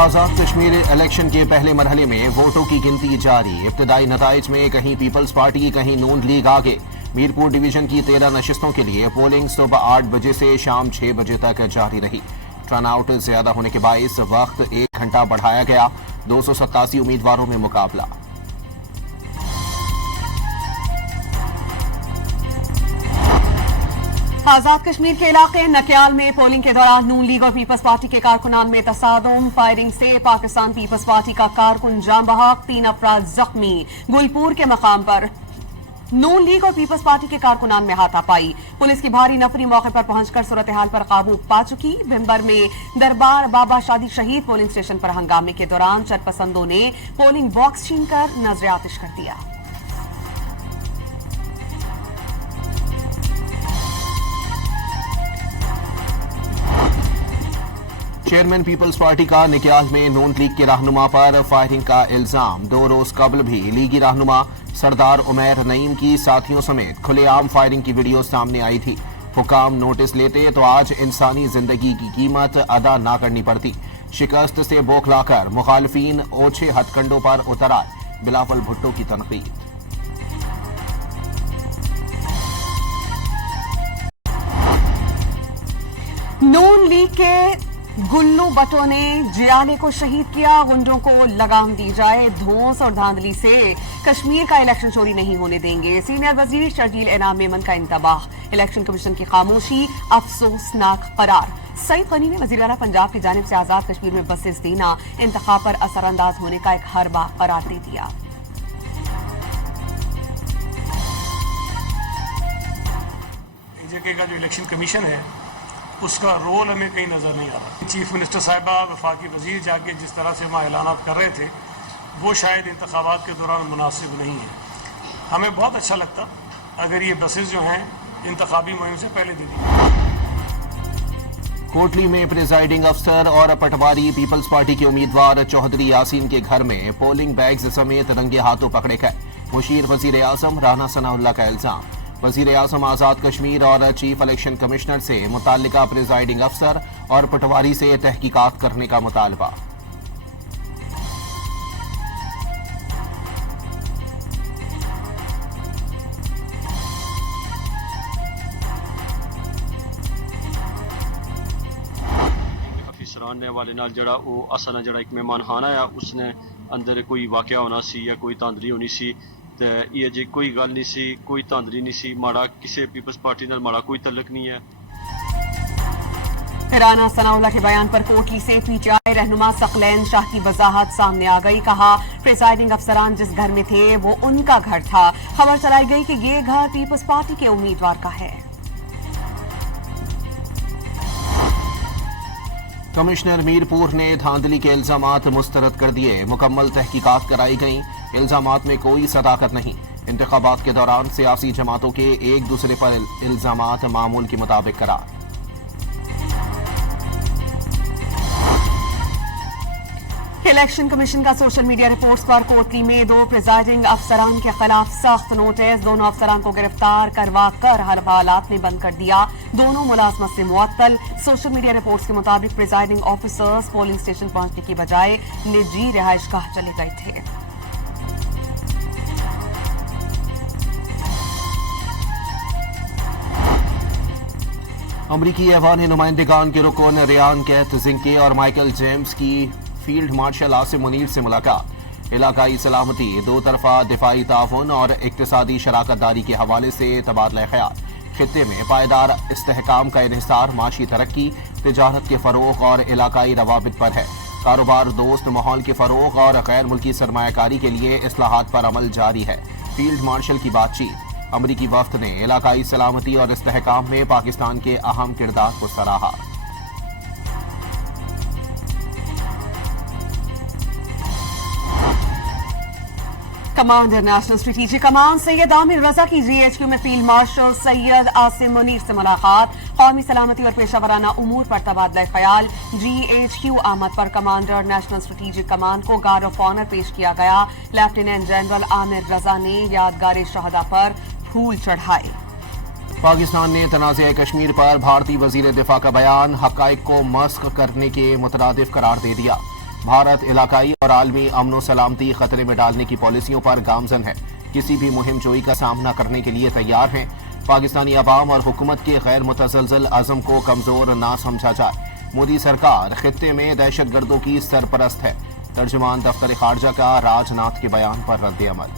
आजाद Kashmir election के पहले मरहले में वोटों की गिनती जारी। इब्तदाई नताइज में कहीं पीपल्स पार्टी कहीं नून लीग आगे। मीरपुर डिवीजन की 13 नशिस्तों के लिए पोलिंग सुबह 8 बजे से शाम 6 बजे तक जारी रही। टर्नआउट ज्यादा होने के बायस वक्त 1 घंटा बढ़ाया गया। 287 उम्मीदवारों में मुकाबला। आजाद कश्मीर के इलाके नक्याल में पोलिंग के दौरान नून लीग और पीपल्स पार्टी के कारकुनान में तसादुम। फायरिंग से पाकिस्तान पीपल्स पार्टी का कारकुन जाम बहक, 3 अफराद जख्मी। गुलपुर के मकाम पर नून लीग और पीपल्स पार्टी के कारकुनान में हाथापाई। पुलिस की भारी नफरी मौके पर पहुंचकर सूरत हाल पर काबू पा चुकी। भिंबर में दरबार बाबा शादी शहीद पोलिंग स्टेशन पर हंगामे के दौरान चरपसंदों ने पोलिंग बॉक्स छीनकर नजर आतिश कर दिया। चेयरमैन पीपल्स पार्टी का निक्याल में नून लीग के रहनुमा पर फायरिंग का इल्जाम। 2 रोज कबल भी लीगी रहनुमा सरदार उमैर नईम की साथियों समेत खुलेआम फायरिंग की वीडियो सामने आई थी। हुकाम नोटिस लेते तो आज इंसानी जिंदगी की कीमत अदा ना करनी पड़ती। शिकस्त से बौखलाकर मुखालफीन ओछे हथकंडों पर उतरा। बिलावल भुट्टो की तनकीद। नून लीग के गुल्लू बटो ने जियाले को शहीद किया। गुंडों को लगाम दी जाए। धौंस और धांधली से कश्मीर का इलेक्शन चोरी नहीं होने देंगे। सीनियर वजीर शर्जील इनाम मेमन का इंतबाह। इलेक्शन कमीशन की खामोशी अफसोसनाक करार। सईद गनी ने वजीर आला पंजाब की जानिब से आजाद कश्मीर में बसेस देना इंतखाब पर असरअंदाज होने का एक हरबा करार दे दिया। बीजेपी का जो इलेक्शन कमीशन है उसका रोल हमें कहीं नज़र नहीं आ रहा। चीफ मिनिस्टर साहिबा वफाकी वजीर जाके जिस तरह से वहाँ ऐलानात कर रहे थे वो शायद इंतखाबात के दौरान मुनासिब नहीं है। हमें बहुत अच्छा लगता अगर ये बसेस जो हैं इंतखाबी मुहिम से पहले दे दी। कोटली में प्रिजाइडिंग अफसर और पटवारी पीपल्स पार्टी के उम्मीदवार चौधरी यासीन के घर में पोलिंग बैग्स समेत रंगे हाथों पकड़े गए। मुशीर वजीर आजम राना सनाउल्लाह का इल्जाम। वजीर आजम आजाद कश्मीर और चीफ इलेक्शन कमिश्नर से मुताल्लिका प्रिजाइडिंग अफसर और पटवारी से तहकीकात करने का मुतालबा। अफसरान ने हवाले नाल जड़ा वो असल जड़ा एक मेहमान खाना आया उसने अंदर कोई वाकया होना सी या कोई धांधली होनी सी। ये जे कोई गल नहीं सी, कोई धांधली नहीं सी। माड़ा किसी पीपल्स पार्टी नाल माड़ा कोई तल्लक नहीं है। राना सनाउल्लाह के बयान पर कोटली से पीटीआई रहनुमा सकलैन शाह की वजाहत सामने आ गई। कहा प्रिजाइडिंग अफसरान जिस घर में थे वो उनका घर था। खबर चलाई गई कि ये घर पीपल्स पार्टी के उम्मीदवार का है। कमिश्नर मीरपुर ने धांधली के इल्जामात मुस्तरद कर दिए। मुकम्मल तहकीकात कराई गई। इल्जामात में कोई सदाकत नहीं। इंतखाबात के दौरान सियासी जमातों के एक दूसरे पर इल्जामात मामूल के मुताबिक करार। इलेक्शन कमीशन का सोशल मीडिया रिपोर्ट्स पर कोटली में 2 प्रिजाइडिंग अफसरान के खिलाफ सख्त नोटिस। दोनों अफसरान को गिरफ्तार करवा कर हालात में बंद कर दिया। दोनों मुलाजमत से मुअत्तल। सोशल मीडिया रिपोर्ट्स के मुताबिक प्रिजाइडिंग ऑफिसर्स पोलिंग स्टेशन पहुंचने की बजाय निजी रिहाइशगाह चले गए थे। अमरीकी ऐवान नुमाइंदगान के रुकन रियान कैथ जिंके और माइकल जेम्स की फील्ड मार्शल आसिम मुनीर से मुलाकात। इलाकाई सलामती, 2 तरफा दिफाई ताउन और इक्तिसादी शराकतदारी के हवाले से तबादला ख्याल। खित्ते में पायदार इस्तेहकाम का इन्हिसार माशी तरक्की, तिजारत के फरोग और इलाकाई रवाबित पर है। कारोबार दोस्त माहौल के फरोग और गैर मुल्की सरमायाकारी के लिए इस्लाहात पर अमल जारी है। फील्ड मार्शल की बातचीत। अमरीकी वफ्द ने इलाकाई सलामती और इस्तेहकाम में पाकिस्तान के अहम किरदार को सराहा। Commander national strategic command Syed Amir Raza की जीएचक्यू में फील्ड मार्शल सैयद आसिम मुनीर से मुलाकात। कौमी सलामती और पेशावराना उमूर पर तबादला ख्याल। जीएचक्यू आमद पर कमांडर नेशनल स्ट्रेटेजिक कमांड को गार्ड ऑफ ऑनर पेश किया गया। लेफ्टिनेंट जनरल आमिर रजा ने यादगार शहदा पर फूल चढ़ाए। पाकिस्तान ने तनाज़े कश्मीर पर भारतीय वजीर दिफा का बयान हक़ाइक़ को मस्ख़ करने के मुतरादिफ करार दे दिया। भारत इलाकाई और आलमी अमन व सलामती खतरे में डालने की पॉलिसियों पर गामजन है, किसी भी मुहिम जोई का सामना करने के लिए तैयार है। पाकिस्तानी अवाम और हुकूमत के गैर मुतसलसल अज़म को कमजोर ना समझा जाए। मोदी सरकार खित्ते में दहशतगर्दों की सरपरस्त है। तर्जुमान दफ्तर खारजा का राजनाथ के बयान पर रद्द अमल।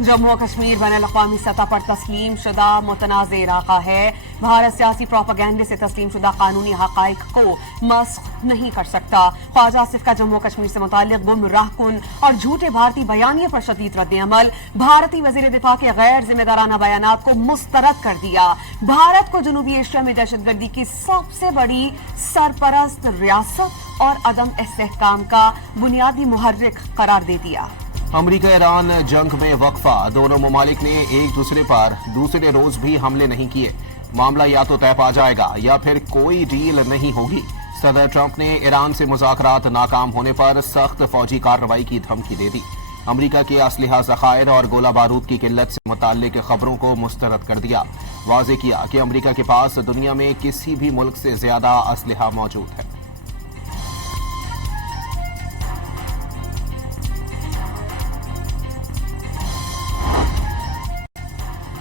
जम्मू और कश्मीर बैनुल-अक़वामी सतह पर तस्लीम शुदा मुतनाज़ इलाका है। भारत सियासी प्रोपेगेंडे से तस्लीम शुदा कानूनी हक़ाइक़ को मस्ख़ नहीं कर सकता। ख्वाजा आसिफ का जम्मू कश्मीर से मुताल्लिक़ गुमराहकुन और झूठे भारतीय बयानिए पर शदीद रद्द अमल। भारतीय वज़ीर दिफा के गैर जिम्मेदाराना बयानात को मुस्तरद कर दिया। भारत को जनूबी एशिया में दहशतगर्दी की सबसे बड़ी सरपरस्त रियासत और अदम इस्तेहकाम का बुनियादी मुहर्रिक करार दे दिया। अमरीका ईरान जंग में वक्फा, दोनों ममालिक ने एक दूसरे पर दूसरे रोज भी हमले नहीं किए। मामला या तो तय पा जाएगा या फिर कोई डील नहीं होगी। सदर ट्रंप ने ईरान से मुज़ाकरात नाकाम होने पर सख्त फौजी कार्रवाई की धमकी दे दी। अमरीका के असलहा ज़खायर और गोला बारूद की किल्लत से मुताल्लिक खबरों को मुस्तरद कर दिया। वाज़े किया कि अमरीका के पास दुनिया में किसी भी मुल्क से ज्यादा असलहा मौजूद है।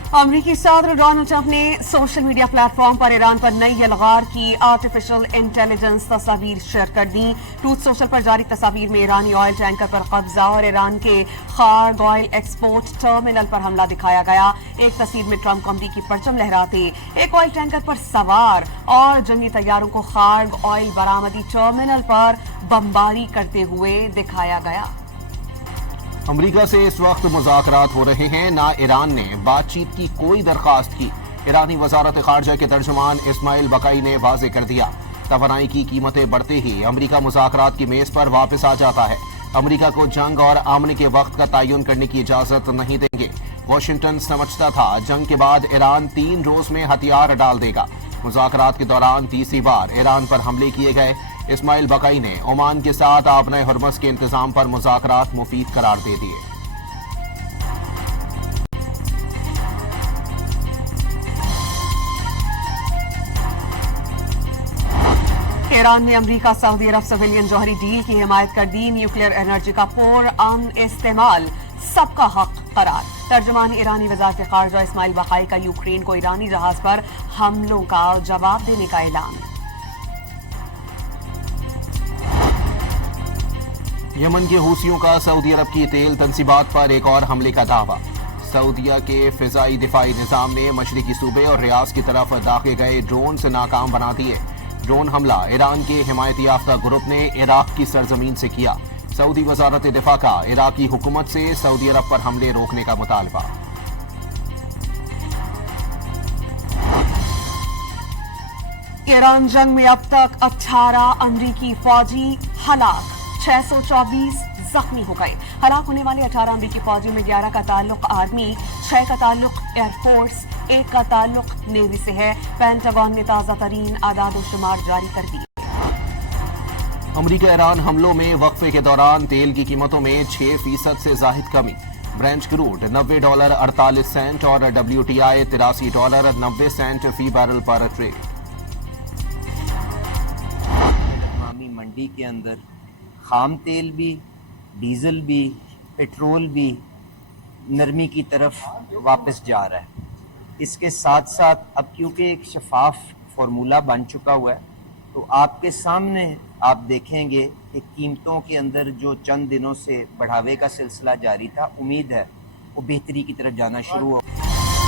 अमरीकी सदर डोनाल्ड ट्रंप ने सोशल मीडिया प्लेटफॉर्म पर ईरान पर नई यलगार की आर्टिफिशियल इंटेलिजेंस तस्वीर शेयर कर दी। ट्रूथ सोशल पर जारी तस्वीर में ईरानी ऑयल टैंकर पर कब्जा और ईरान के खार्ग ऑयल एक्सपोर्ट टर्मिनल पर हमला दिखाया गया। एक तस्वीर में ट्रंप को अमरीकी परचम लहराते एक ऑयल टैंकर पर सवार और जंगी तैयारों को खार्ग ऑयल बरामदी टर्मिनल पर बमबारी करते हुए दिखाया गया। अमरीका से इस वक्त मुज़ाकरात हो रहे हैं। ना ईरान ने बातचीत की कोई दरख्वास्त की। ईरानी वजारत खारजा के तर्जुमान इस्माइल बकाई ने वाज़े कर दिया, तवानाई की कीमतें बढ़ते ही अमरीका मुज़ाकरात की मेज पर वापस आ जाता है। अमरीका को जंग और अमन के वक्त का तयन करने की इजाजत नहीं देंगे। वाशिंगटन समझता था जंग के बाद ईरान 3 रोज में हथियार डाल देगा। मुज़ाकरात के दौरान तीसरी बार ईरान पर हमले किए गए। इस्माइल बकाई ने ओमान के साथ आबनाए हुर्मस के इंतजाम पर मुज़ाकरात मुफीद करार दे दिए। ईरान ने अमरीका सऊदी अरब सिविलियन जौहरी डील की हिमायत कर दी। न्यूक्लियर एनर्जी का पुरअमन इस्तेमाल सबका हक करार। तर्जुमान ईरानी वज़ारत ख़ारजा इस्माइल बकाई का यूक्रेन को ईरानी जहाज पर हमलों का जवाब देने का ऐलान। यमन के हूसियों का सऊदी अरब की तेल तंसीबात पर एक और हमले का दावा। सऊदीया के फिजाई दिफाई निजाम ने मशरिकी सूबे और रियाज की तरफ दागे गए ड्रोन से नाकाम बना दिए। ड्रोन हमला ईरान के हिमायती याफ्ता ग्रुप ने इराक की सरजमीन से किया। सऊदी वजारत दिफा का इराकी हुकूमत से सऊदी अरब पर हमले रोकने का मुतालबा। ईरान जंग में अब तक 18 अमरीकी फौजी हलाक, 624 जख्मी हो गए। हलाक होने वाले 18 अमरीकी फौजियों में 11 का ताल्लुक आर्मी, 6 का ताल्लुक एयरफोर्स, 1 का ताल्लुक नेवी से है। पेंटागन ने ताज़ा तरीन आदाद शुमार जारी कर दिए। अमरीका ईरान हमलों में वक्फे के दौरान तेल की कीमतों में 6% से जाहिद कमी। ब्रेंट क्रूड $90.48 और WTI $83.90 फी बैरल पर ट्रेड। इकनॉमी मंडी के अंदर खाम तेल भी, डीजल भी, पेट्रोल भी नरमी की तरफ वापस जा रहा है। इसके साथ साथ अब क्योंकि एक शफाफ फार्मूला बन चुका हुआ है, तो आपके सामने आप देखेंगे कि कीमतों के अंदर जो चंद दिनों से बढ़ावे का सिलसिला जारी था, उम्मीद है वो बेहतरी की तरफ जाना शुरू हो।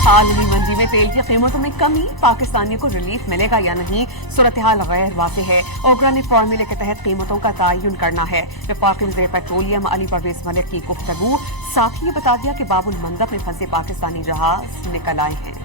आलमी मंडी में तेल की कीमतों में कमी, पाकिस्तानियों को रिलीफ मिलेगा या नहीं, सूरत-ए-हाल गैर वाज़ेह है। ओगरा ने फॉर्मूले के तहत कीमतों का तयन करना है। वफाकी वज़ीर पेट्रोलियम अली परवेज मलिक की गुफ्तगू। साथ ही ये बता दिया कि बाबुल मंदब में फंसे पाकिस्तानी जहाज निकल आए हैं।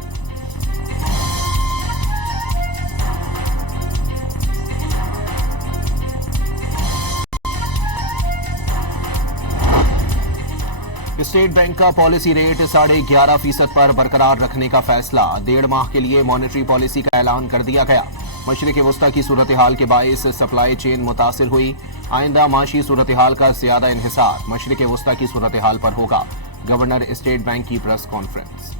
स्टेट बैंक का पॉलिसी रेट 11.5% पर बरकरार रखने का फैसला। 1.5 माह के लिए मॉनेटरी पॉलिसी का ऐलान कर दिया गया। मशरिक़ वस्ता की सूरत हाल के बायस सप्लाई चेन मुतासिर हुई। आइंदा माशी सूरत हाल का ज्यादा इन्हिसार मशरिक़ वस्ता की सूरत हाल पर होगा। गवर्नर स्टेट बैंक की प्रेस कॉन्फ्रेंस।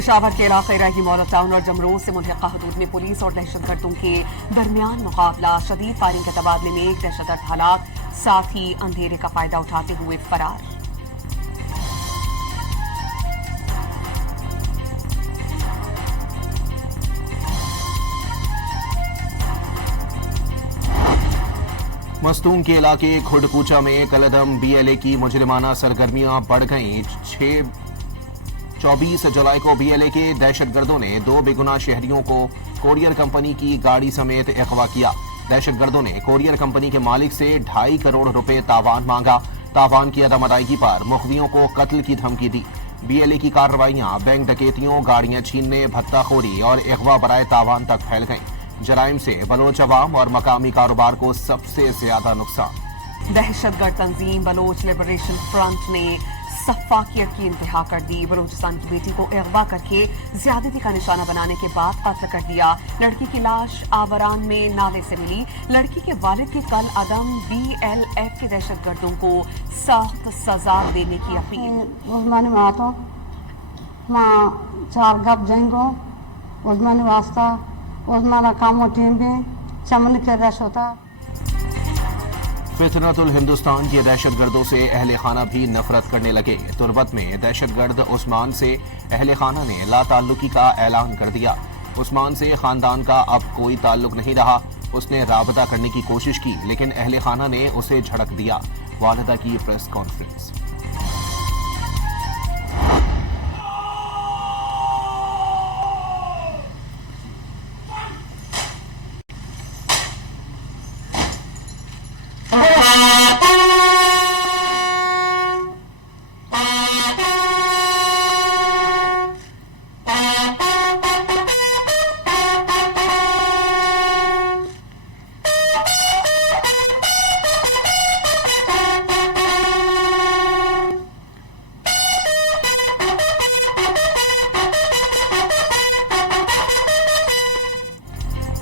पेशावर के इलाके रही मौला टाउन और जमरोज से मुल्हिका हदूद में पुलिस और दहशतगर्दों के दरमियान मुकाबला, शदीद फायरिंग के तबादले में एक दहशतगर्द हलाक, साथ ही अंधेरे का फायदा उठाते हुए फरार। मस्तूम के इलाके खुडकूचा में कलदम बीएलए की मुजरिमाना सरगर्मियां बढ़ गईं। 24 जुलाई को बीएलए के दहशतगर्दों ने 2 बेगुनाह शहरियों को कोरियर कंपनी की गाड़ी समेत अगवा किया। दहशतगर्दों ने कोरियर कंपनी के मालिक से 2.5 करोड़ रुपए तावान मांगा। तावान की अदम अदायगी पर मुखबियों को कत्ल की धमकी दी। बीएलए की कार्रवाइयां बैंक डकैतियों, गाड़ियां छीनने, भत्ताखोरी और अगवा बराए तावान तक फैल गईं। जराइम से बलोच अवाम और मकामी कारोबार को सबसे ज्यादा नुकसान। दहशतगर्द तंजीम बलोच लिबरेशन फ्रंट ने सफाकियत की इंतहा कर दी। बलूचिस्तान की बेटी को अगवा करके ज्यादती का निशाना बनाने के बाद कत्ल कर दिया। लड़की की लाश आबरान में नाले से मिली। लड़की के वालिद की कल अदम BLF के दहशतगर्दों को सख्त सजा देने की अपील। उस्मानी मातो मां चार गप जंगो उस्मानी वास्ता उस्माना कामो टीम भी चमन के रश होता। फितनतुल हिंदुस्तान के दहशतगर्दों से अहले खाना भी नफरत करने लगे। तुर्बत में दहशतगर्द उस्मान से अहले खाना ने ला ताल्लुकी का ऐलान कर दिया। उस्मान से खानदान का अब कोई ताल्लुक नहीं रहा। उसने राबता करने की कोशिश की लेकिन अहले खाना ने उसे झड़क दिया। वालिदा की प्रेस कॉन्फ्रेंस।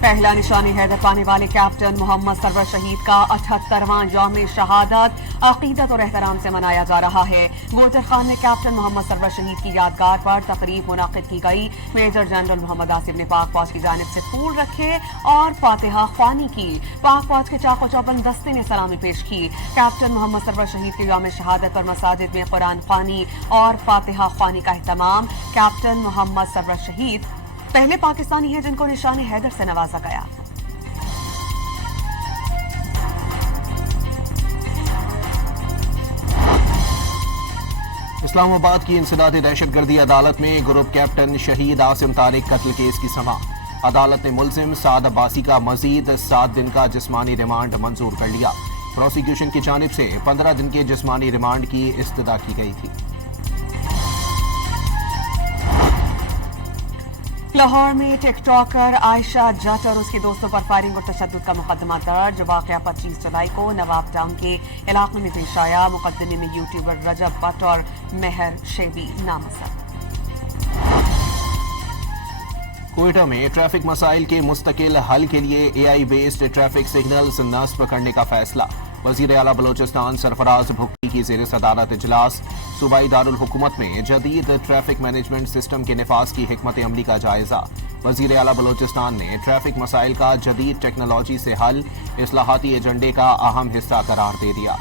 पहला निशानी हैदर पाने वाले कैप्टन मोहम्मद सरवर शहीद का 78वां यौम शहादत अकीदत और एहतराम से मनाया जा रहा है। गोचर खान में कैप्टन मोहम्मद सरवर शहीद की यादगार पर तकरीब मुनाकिद की गई। मेजर जनरल मोहम्मद आसिफ ने पाक फौज की जानिब से फूल रखे और फातिहा ख्वानी की। पाक फौज के चाको चौबंद दस्ते ने सलामी पेश की। कैप्टन मोहम्मद सरवर शहीद के यौम शहादत पर मसाजिद में कुरान ख्वानी और फातिहा ख्वानी का एहतमाम। कैप्टन मोहम्मद सरवर शहीद पहले पाकिस्तानी हैं जिनको निशान हैदर से नवाजा गया। इस्लामाबाद की इंसदादी दहशतगर्दी अदालत में ग्रुप कैप्टन शहीद आसिम तारिक कत्ल केस की समाअत। अदालत ने मुलजिम साद अब्बासी का मजीद 7 दिन का जिस्मानी रिमांड मंजूर कर लिया। प्रोसिक्यूशन की जानिब से 15 दिन के जिस्मानी रिमांड की इस्तदा की गई थी। लाहौर में टिकटॉकर आयशा जट और उसके दोस्तों पर फायरिंग और तशद्दुद का मुकदमा दर्ज। वाकया 25 जुलाई को नवाब टाउन के इलाके में पेश आया। मुकदमे में यूट्यूबर रजब भट्ट और मेहर शेबी नामजद। कोयटा में ट्रैफिक मसाइल के मुस्तकिल हल के लिए AI बेस्ड ट्रैफिक सिग्नल्स नस्ब करने का फैसला। वजीर आला बलोचिस्तान सरफराज भुक्ती की ज़ेर सदारत इजलास। सूबाई दारुल हुकूमत में जदीद ट्रैफिक मैनेजमेंट सिस्टम के निफाज की हिकमत अमली का जायजा। वजीर आला बलोचिस्तान ने ट्रैफिक मसाइल का जदीद टेक्नोलॉजी से हल इस्लाहाती एजेंडे का अहम हिस्सा करार दे दिया।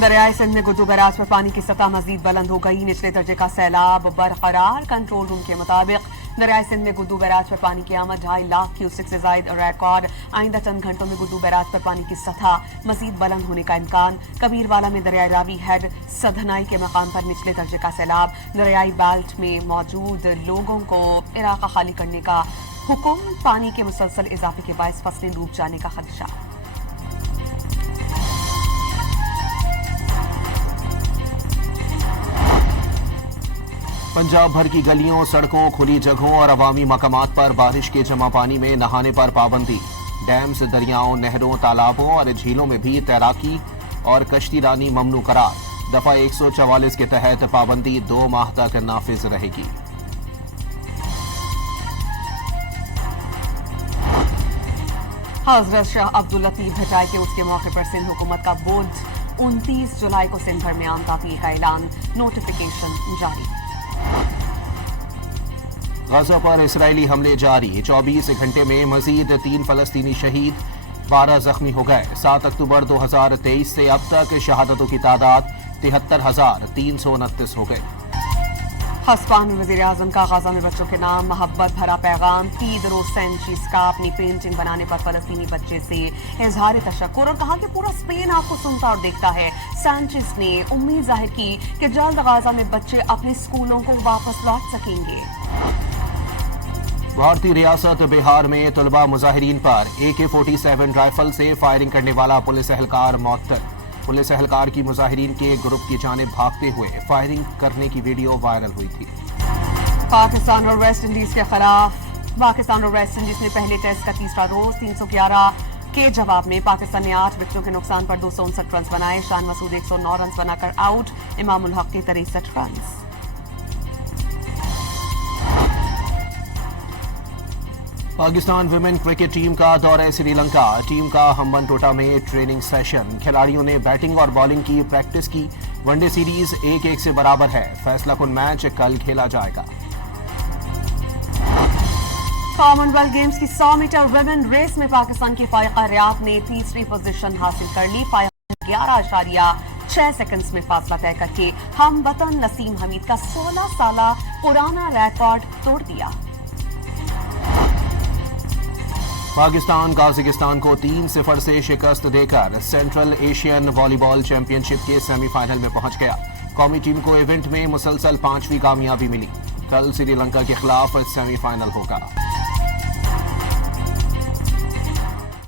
दरियाई सिंध में गुड्डू बैराज पर पानी की सतह मजीद बुलंद हो गई। निचले दर्जे का सैलाब बरकरार। कंट्रोल रूम के मुताबिक दरियाई सिंध में गुड्डू बैराज पर पानी की आमद 2.5 लाख क्यूसेक से जायद रिकॉर्ड। आइंदा चंद घंटों में गुड्डू बैराज पर पानी की सतह मजीद बुलंद होने का इम्कान। कबीरवाला में दरियाई रावी हेड सधनाई के मकाम पर निचले दर्जे का सैलाब। दरियाई बेल्ट में मौजूद लोगों को इलाका खाली करने का हुक्म। पानी के मुसलसल इजाफे के बायस फसलें डूब जाने का खदशा। पंजाब भर की गलियों, सड़कों, खुली जगहों और अवामी मकामात पर बारिश के जमा पानी में नहाने पर पाबंदी। डैम्स, दरियाओं, नहरों, तालाबों और झीलों में भी तैराकी और कश्ती रानी ममनू करार। दफा 144 के तहत पाबंदी 2 माह तक नाफिज रहेगी। हजरत शाह अब्दुल लतीफ हटाए के उसके मौके पर सिंध हुकूमत का बोर्ड 29 जुलाई को सिंध भर में आम तापी का ऐलान, नोटिफिकेशन जारी। गजा पर इसराइली हमले जारी, 24 घंटे में मजीद 3 फलस्तीनी शहीद, 12 जख्मी हो गए। 7 अक्टूबर 2023 से अब तक शहादतों की तादाद 73,329 हो गई। हस्पान में वजीर आजम का गजा में बच्चों के नाम मोहब्बत भरा पैगाम, पीदरो सेंचिस का अपनी पेंटिंग बनाने पर फलस्तीनी बच्चे से इजहार तशक्कुर और कहा कि पूरा स्पेन आपको सुनता और देखता है। सेंचिस ने उम्मीद जाहिर की कि जल्द गजा में बच्चे अपने स्कूलों को वापस लौट सकेंगे। भारतीय रियासत बिहार में तलबा मुजाहिरीन पर AK-47 राइफल से फायरिंग करने वाला पुलिस एहलकार मौतल। पुलिस एहलकार की मुजाहिरीन के ग्रुप की जानिब भागते हुए फायरिंग करने की वीडियो वायरल हुई थी। पाकिस्तान और वेस्ट इंडीज के खिलाफ पाकिस्तान और वेस्ट इंडीज ने पहले टेस्ट का तीसरा रोज 311 के जवाब में पाकिस्तान ने 8 विकेटों के नुकसान पर 259 रन बनाए। शान मसूद 109 रन बनाकर आउट, इमाम उल हक के 63 run. Pakistan women cricket team का दौरा श्रीलंका, टीम का हम्बनटोटा में ट्रेनिंग सेशन, खिलाड़ियों ने बैटिंग और बॉलिंग की प्रैक्टिस की। वनडे सीरीज 1-1 से बराबर है, फैसला कुन मैच कल खेला जाएगा। कॉमनवेल्थ गेम्स की 100 मीटर विमेन रेस में पाकिस्तान की फाइका रियाद ने तीसरी पोजीशन हासिल कर ली। फाइका 11.6 सेकंड्स में फासला तय करके हम वतन नसीम हमीद का 16 साल पुराना रिकॉर्ड तोड़ दिया। पाकिस्तान काजाकिस्तान को 3-0 से शिकस्त देकर सेंट्रल एशियन वॉलीबॉल चैंपियनशिप के सेमीफाइनल में पहुंच गया। कौमी टीम को इवेंट में मुसलसल 5वीं कामयाबी मिली। कल श्रीलंका के खिलाफ सेमीफाइनल होगा।